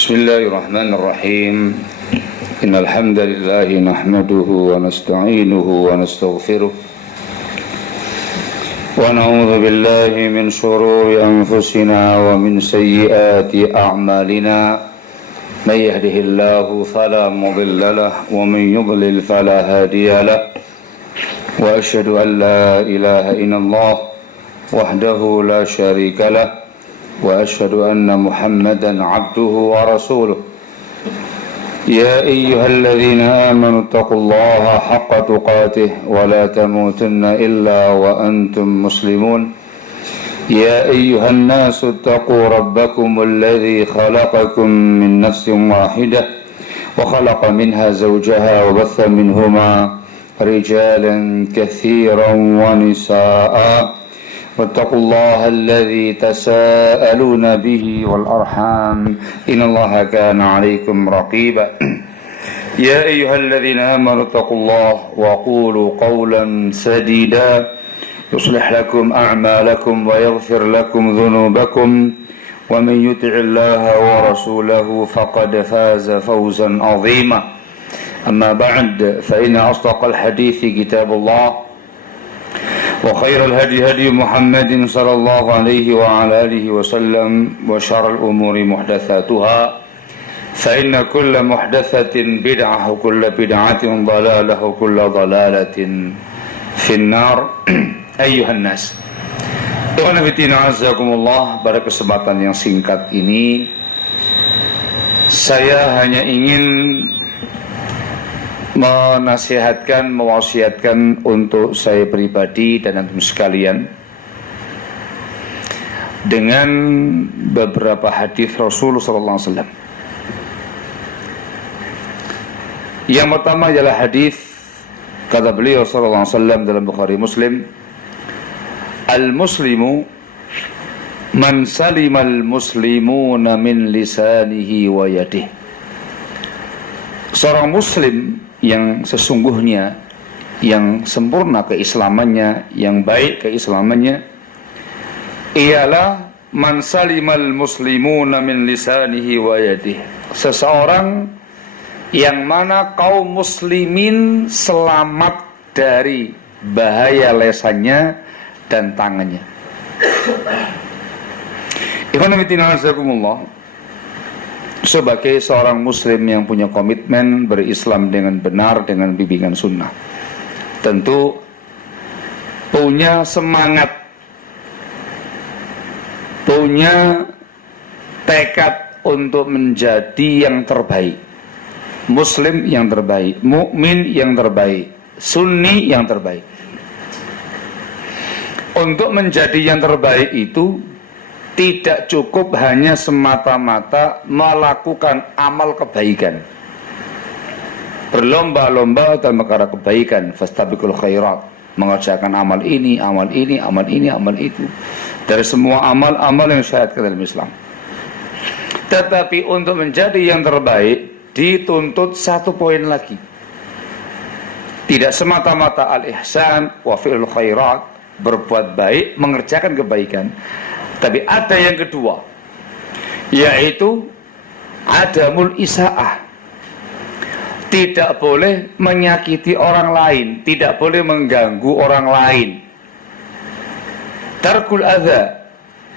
بسم الله الرحمن الرحيم إن الحمد لله نحمده ونستعينه ونستغفره ونعوذ بالله من شرور أنفسنا ومن سيئات أعمالنا من يهده الله فلا مضل له ومن يضلل فلا هادي له وأشهد أن لا إله إلا الله وحده لا شريك له وأشهد أن محمدا عبده ورسوله يا أيها الذين آمنوا اتقوا الله حق تقاته ولا تموتن إلا وأنتم مسلمون يا أيها الناس اتقوا ربكم الذي خلقكم من نفس واحدة وخلق منها زوجها وبث منهما رجالا كثيرا ونساء واتقوا الله الذي تساءلون به والأرحام إن الله كان عليكم رقيبا يا أيها الذين آمنوا اتقوا الله وقولوا قولا سديدا يصلح لكم أعمالكم ويغفر لكم ذنوبكم ومن يطع الله ورسوله فقد فاز فوزا عظيما أما بعد فإن أصدق الحديث كتاب الله وخير الهدي هدي محمد صلى الله عليه وعلى آله وسلم وشر الأمور محدثاتها فإن كل محدثة بدعة وكل بدعة ضلالة وكل ضلالة في النار أيها الناس. Ikhwan fillah azakumullah, pada kesempatan yang singkat ini saya hanya ingin menasihatkan, mewasiatkan untuk saya pribadi dan antum sekalian dengan beberapa hadis Rasulullah SAW. Yang pertama adalah hadis kata beliau sallallahu alaihi wasallam dalam Bukhari Muslim, al-muslimu man salimal muslimuna min lisanihi wa yadihi. Seorang muslim yang sesungguhnya, yang sempurna keislamannya, yang baik keislamannya, ialah man salimal muslimuna min lisanihi wa yadihi. Seseorang yang mana kaum muslimin selamat dari bahaya lesannya dan tangannya. Ikhwan fillah azakumullah, sebagai seorang muslim yang punya komitmen berislam dengan benar, dengan bimbingan sunnah, tentu punya semangat, punya tekad untuk menjadi yang terbaik, muslim yang terbaik, mukmin yang terbaik, sunni yang terbaik. Untuk menjadi yang terbaik itu tidak cukup hanya semata-mata melakukan amal kebaikan, berlomba-lomba dalam perkara kebaikan, fastabiqul khairat, mengerjakan amal ini, amal ini, amal ini, amal itu, dari semua amal-amal yang syariatkan dalam Islam. Tetapi untuk menjadi yang terbaik dituntut satu poin lagi. Tidak semata-mata al-ihsan wa fi'lul khairat, berbuat baik, mengerjakan kebaikan, tapi ada yang kedua, yaitu adamul isaah. Tidak boleh menyakiti orang lain, tidak boleh mengganggu orang lain. Tarkul adza,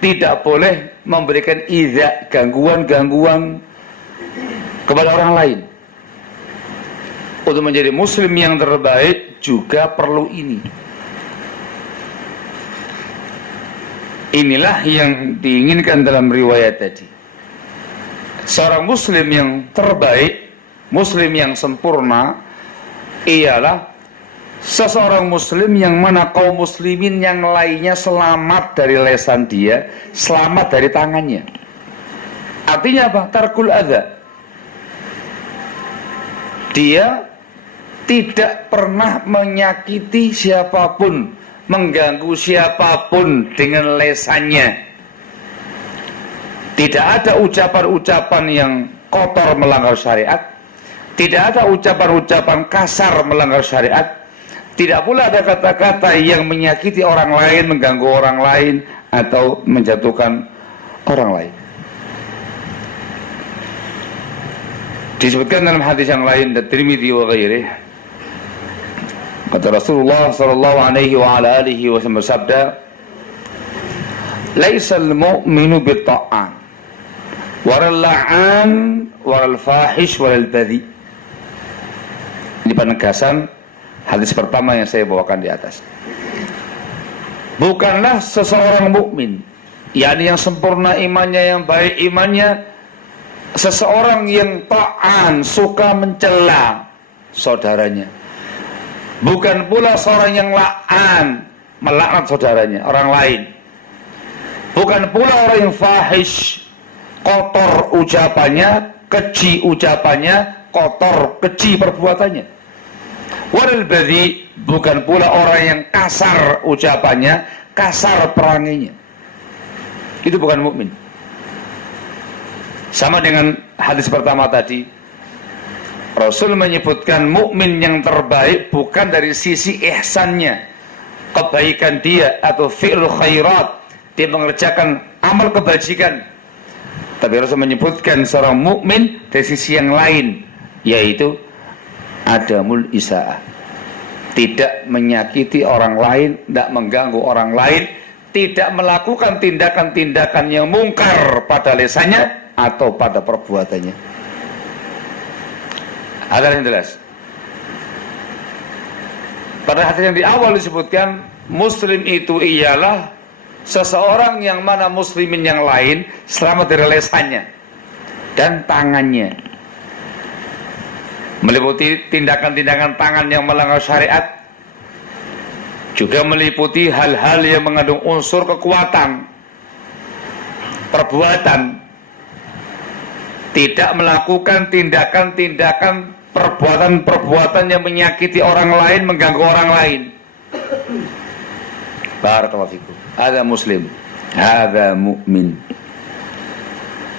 tidak boleh memberikan idza, gangguan-gangguan kepada orang lain. Untuk menjadi muslim yang terbaik juga perlu ini. Inilah yang diinginkan dalam riwayat tadi. Seorang muslim yang terbaik, muslim yang sempurna, ialah seseorang muslim yang mana kaum muslimin yang lainnya selamat dari lesan dia, selamat dari tangannya. Artinya apa? Tarkul adza. Dia tidak pernah menyakiti siapapun, mengganggu siapapun dengan lesannya. Tidak ada ucapan-ucapan yang kotor melanggar syariat, tidak ada ucapan-ucapan kasar melanggar syariat, tidak pula ada kata-kata yang menyakiti orang lain, mengganggu orang lain, atau menjatuhkan orang lain. Disebutkan dalam hadis yang lain dari Tirmidzi wa ghairihi, kata Rasulullah sallallahu alaihi wa ala alihi wasallam bersabda, "Laisal mu'minu bit-ta'an waral la'an waral fahish waral badhi." Ini penegasan hadis pertama yang saya bawakan di atas. Bukanlah seseorang mukmin, yakni yang sempurna imannya, yang baik imannya, seseorang yang ta'an, suka mencela saudaranya. Bukan pula seorang yang la'an, melaknat saudaranya, orang lain. Bukan pula orang yang fahish, kotor ucapannya, keji ucapannya, kotor, keji perbuatannya. Walal badhi, bukan pula orang yang kasar ucapannya, kasar peranginya. Itu bukan mukmin. Sama dengan hadis pertama tadi, Rasul menyebutkan mukmin yang terbaik bukan dari sisi ihsannya, kebaikan dia atau fi'l khairat, dia mengerjakan amal kebajikan. Tapi Rasul menyebutkan seorang mukmin dari sisi yang lain, yaitu adamul isaah, tidak menyakiti orang lain, tidak mengganggu orang lain, tidak melakukan tindakan-tindakan yang mungkar pada lisannya atau pada perbuatannya. Agar yang jelas, pada hadis yang di awal disebutkan, muslim itu ialah seseorang yang mana muslimin yang lain selamat dari lisannya dan tangannya, meliputi tindakan-tindakan tangan yang melanggar syariat, juga meliputi hal-hal yang mengandung unsur kekuatan, perbuatan, tidak melakukan tindakan-tindakan, perbuatan-perbuatan yang menyakiti orang lain, mengganggu orang lain. Barakallahu fikum. Ada muslim, ada mukmin.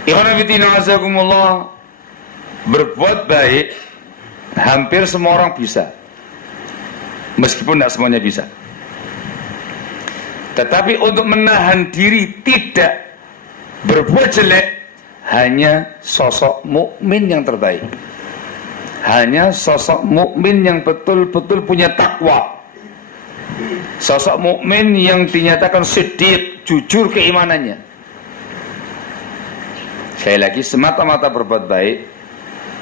Ikhwan fillah azakumullah, berbuat baik hampir semua orang bisa, meskipun tidak semuanya bisa. Tetapi untuk menahan diri tidak berbuat jelek, hanya sosok mukmin yang terbaik, hanya sosok mukmin yang betul-betul punya takwa, sosok mukmin yang dinyatakan siddiq, jujur keimanannya. Sekali lagi, semata-mata berbuat baik,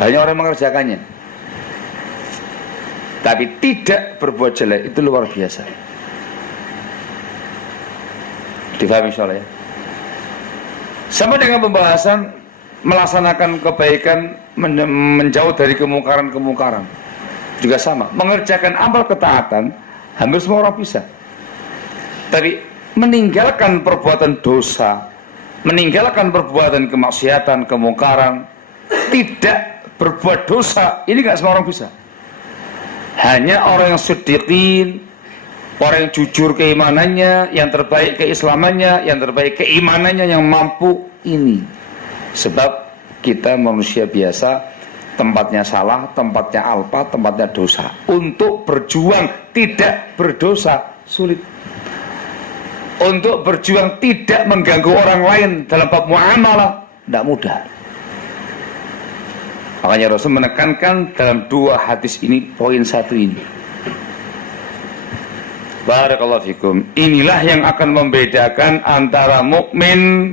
banyak orang mengerjakannya, tapi tidak berbuat jelek, itu luar biasa. Difahami insyaallah ya. Sama dengan pembahasan melaksanakan kebaikan, menjauh dari kemungkaran-kemungkaran, juga sama. Mengerjakan amal ketaatan hampir semua orang bisa, tapi meninggalkan perbuatan dosa, meninggalkan perbuatan kemaksiatan, kemungkaran, tidak berbuat dosa, ini gak semua orang bisa. Hanya orang yang siddiqin, orang yang jujur keimanannya, yang terbaik keislamannya, yang terbaik keimanannya, yang mampu ini. Sebab kita manusia biasa, tempatnya salah, tempatnya alpa, tempatnya dosa. Untuk berjuang tidak berdosa sulit. Untuk berjuang tidak mengganggu orang lain dalam bab muamalah tidak mudah. Makanya Rasul menekankan dalam dua hadis ini, poin satu ini. Barakallahu fikum. Inilah yang akan membedakan antara mukmin,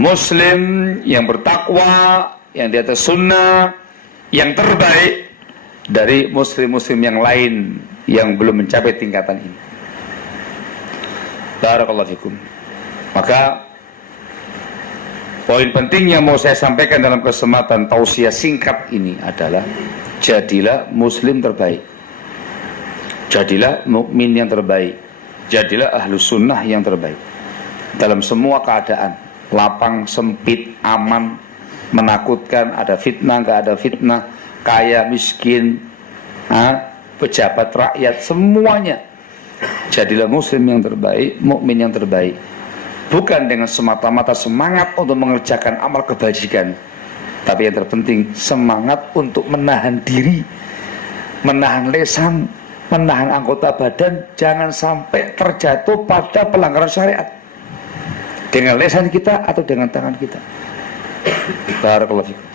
muslim yang bertakwa, yang di atas sunnah, yang terbaik, dari muslim-muslim yang lain yang belum mencapai tingkatan ini. Barakallahu fikum. Maka poin penting yang mau saya sampaikan dalam kesempatan tausiah singkat ini adalah, jadilah muslim terbaik, jadilah mukmin yang terbaik, jadilah ahlus sunnah yang terbaik dalam semua keadaan, lapang, sempit, aman, menakutkan, ada fitnah, nggak ada fitnah, kaya, miskin, pejabat, rakyat, semuanya. Jadilah muslim yang terbaik, mukmin yang terbaik. Bukan dengan semata-mata semangat untuk mengerjakan amal kebajikan, tapi yang terpenting semangat untuk menahan diri, menahan lisan, menahan anggota badan, jangan sampai terjatuh pada pelanggaran syariat dengan lisan kita atau dengan tangan kita. Barakallahu fikum.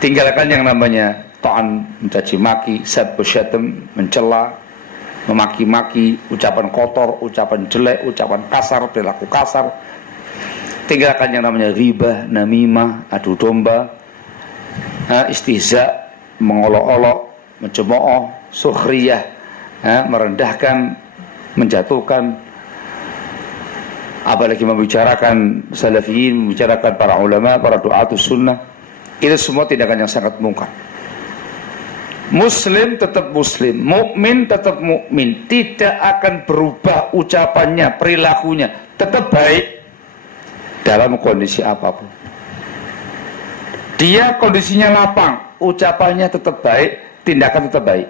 Tinggalkan yang namanya ta'an, mencaci maki, sabbu syatam, mencela, memaki-maki, ucapan kotor, ucapan jelek, ucapan kasar, perilaku kasar. Tinggalkan yang namanya ghibah, namimah, adu domba, istihza, mengolok-olok, mencemooh, sukhriyah, merendahkan, menjatuhkan, apalagi membicarakan salafiyin, membicarakan para ulama, para du'atus sunnah. Itu semua tindakan yang sangat mungkar. Muslim tetap muslim, mukmin tetap mukmin, tidak akan berubah ucapannya, perilakunya, tetap baik dalam kondisi apapun. Dia kondisinya lapang, ucapannya tetap baik, tindakan tetap baik.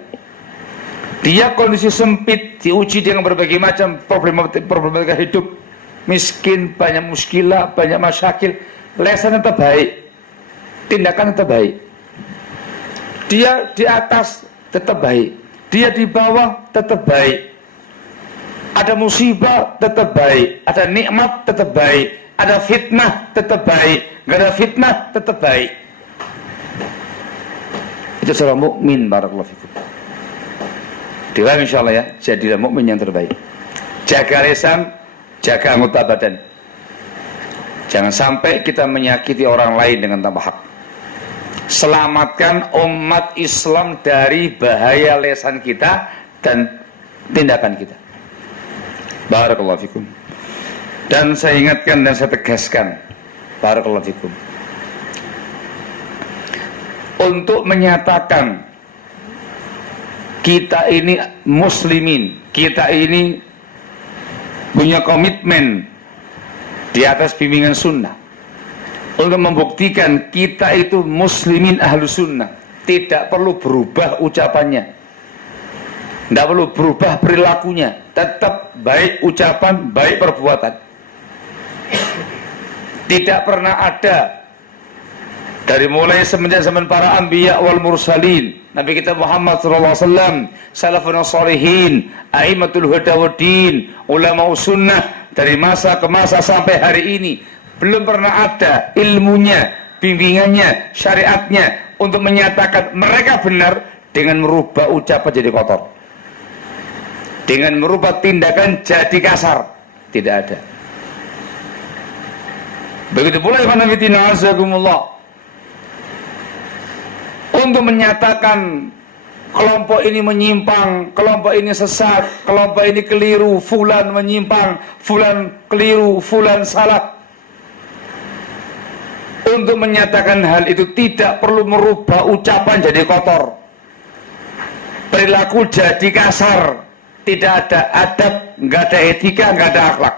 Dia kondisi sempit, diuji dengan berbagai macam problematika hidup, miskin, banyak muskilah, banyak masyakil, lesan tetap baik, tindakan tetap baik. Dia di atas tetap baik, dia di bawah tetap baik. Ada musibah tetap baik, ada nikmat tetap baik, ada fitnah tetap baik, gak ada fitnah tetap baik. Itu seorang mukmin, barakallahu fikum. Dia insyaallah ya, jadilah mukmin yang terbaik. Jaga lisan, jaga anggota badan. Jangan sampai kita menyakiti orang lain dengan tanpa hak. Selamatkan umat Islam dari bahaya lisan kita dan tindakan kita. Barakallahu fikum. Dan saya ingatkan dan saya tegaskan, barakallahu fikum, untuk menyatakan kita ini muslimin, kita ini punya komitmen di atas bimbingan sunnah, untuk membuktikan kita itu muslimin ahlu sunnah, tidak perlu berubah ucapannya, tidak perlu berubah perilakunya, tetap baik ucapan, baik perbuatan. Tidak pernah ada dari mulai semenjak zaman para anbiya wal mursalin, Nabi kita Muhammad SAW, salafun sholihin, a'immatul huda waddin, ulama sunnah, dari masa ke masa sampai hari ini belum pernah ada ilmunya, bimbingannya, syariatnya untuk menyatakan mereka benar dengan merubah ucapan jadi kotor, dengan merubah tindakan jadi kasar. Tidak ada. Begitu pula ikhwanafitina azakumullah, untuk menyatakan kelompok ini menyimpang, kelompok ini sesat, kelompok ini keliru, fulan menyimpang, fulan keliru, fulan salah. Untuk menyatakan hal itu tidak perlu merubah ucapan jadi kotor, perilaku jadi kasar, tidak ada adab, nggak ada etika, nggak ada akhlak,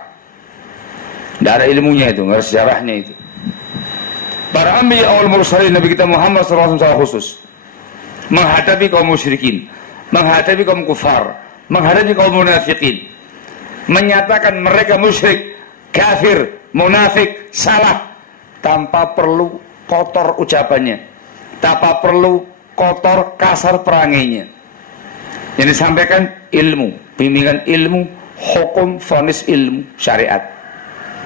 nggak ada ilmunya itu, nggak ada sejarahnya itu. Para anbiya wal mursalin, Nabi kita Muhammad SAW secara khusus menghadapi kaum musyrikin, menghadapi kaum kufar, menghadapi kaum munafikin, menyatakan mereka musyrik, kafir, munafik, salah, tanpa perlu kotor ucapannya, tanpa perlu kotor kasar perangainya. Yang disampaikan ilmu, bimbingan ilmu, hukum, vonis ilmu, syariat.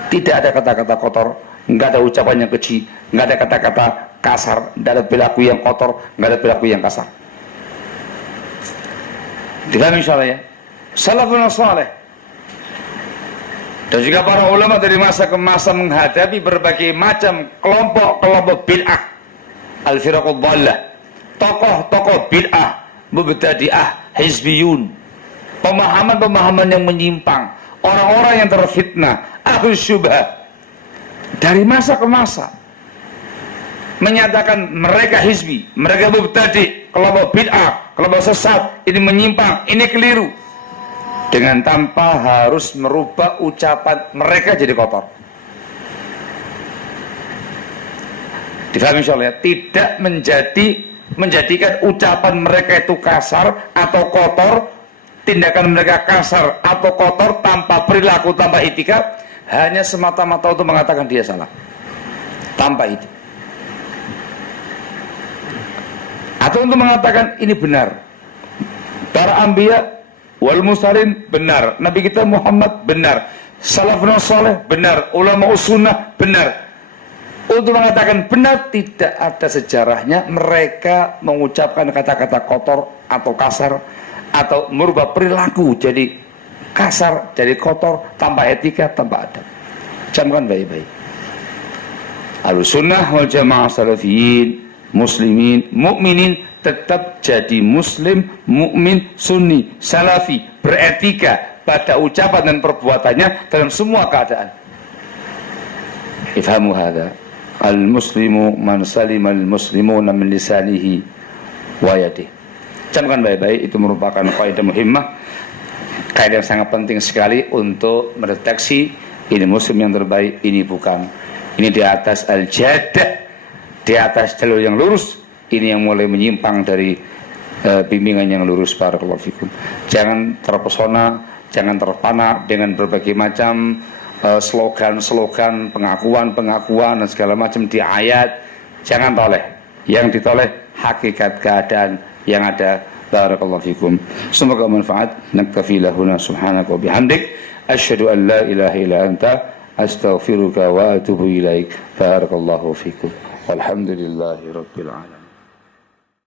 Tidak ada kata-kata kotor, nggak ada ucapan yang keji, nggak ada kata-kata kasar, nggak ada perilaku yang kotor, nggak ada perilaku yang kasar. Tidak, insyaallah ya, salafun saleh. Dan juga para ulama dari masa ke masa menghadapi berbagai macam kelompok-kelompok bid'ah, al-firaqud dhallah, tokoh-tokoh bid'ah, mubtadi'ah, hizbiyun, pemahaman-pemahaman yang menyimpang, orang-orang yang terfitnah, ahlus syubhah. Dari masa ke masa menyatakan mereka hizbi, mereka mubtadi', kelompok bid'ah, kelompok sesat, ini menyimpang, ini keliru, dengan tanpa harus merubah ucapan mereka jadi kotor. Difahami insyaallah ya? Tidak menjadikan ucapan mereka itu kasar atau kotor, tindakan mereka kasar atau kotor tanpa perilaku, tanpa etika, hanya semata-mata untuk mengatakan dia salah, tanpa itu. Atau untuk mengatakan ini benar, para anbiya wal mursalin benar, Nabi kita Muhammad benar, salafun saleh benar, ulama sunnah benar. Untuk mengatakan benar, tidak ada sejarahnya mereka mengucapkan kata-kata kotor atau kasar atau merubah perilaku jadi kasar, jadi kotor, tanpa etika, tanpa adab. Camkan baik-baik. Ahlussunnah wal jamaah salafiyin, muslimin, mukminin tetap jadi muslim, mukmin, sunni, salafi, beretika pada ucapan dan perbuatannya dalam semua keadaan. Ifhamu hadza. Al-muslimu man salima al-muslimuna min lisanihi wa yadihi. Camkan baik-baik, itu merupakan kaidah muhimmah, kaidah yang sangat penting sekali untuk mendeteksi ini muslim yang terbaik, ini bukan. Ini di atas al-jadah, di atas jalur yang lurus, ini yang mulai menyimpang dari bimbingan yang lurus. Barakallahu fikum. Jangan terpesona, jangan terpana dengan berbagai macam slogan-slogan, pengakuan-pengakuan dan segala macam di ayat. Jangan toleh. Yang ditoleh hakikat keadaan yang ada. Barakallahu fikum. Semoga manfaat. Naktafi lahuna subhanaka wa bihamdik. Asyhadu an la ilaha illa anta astaghfiruka wa atubu ilaik. Barakallahu fikum. Walhamdulillahi rabbil alamin.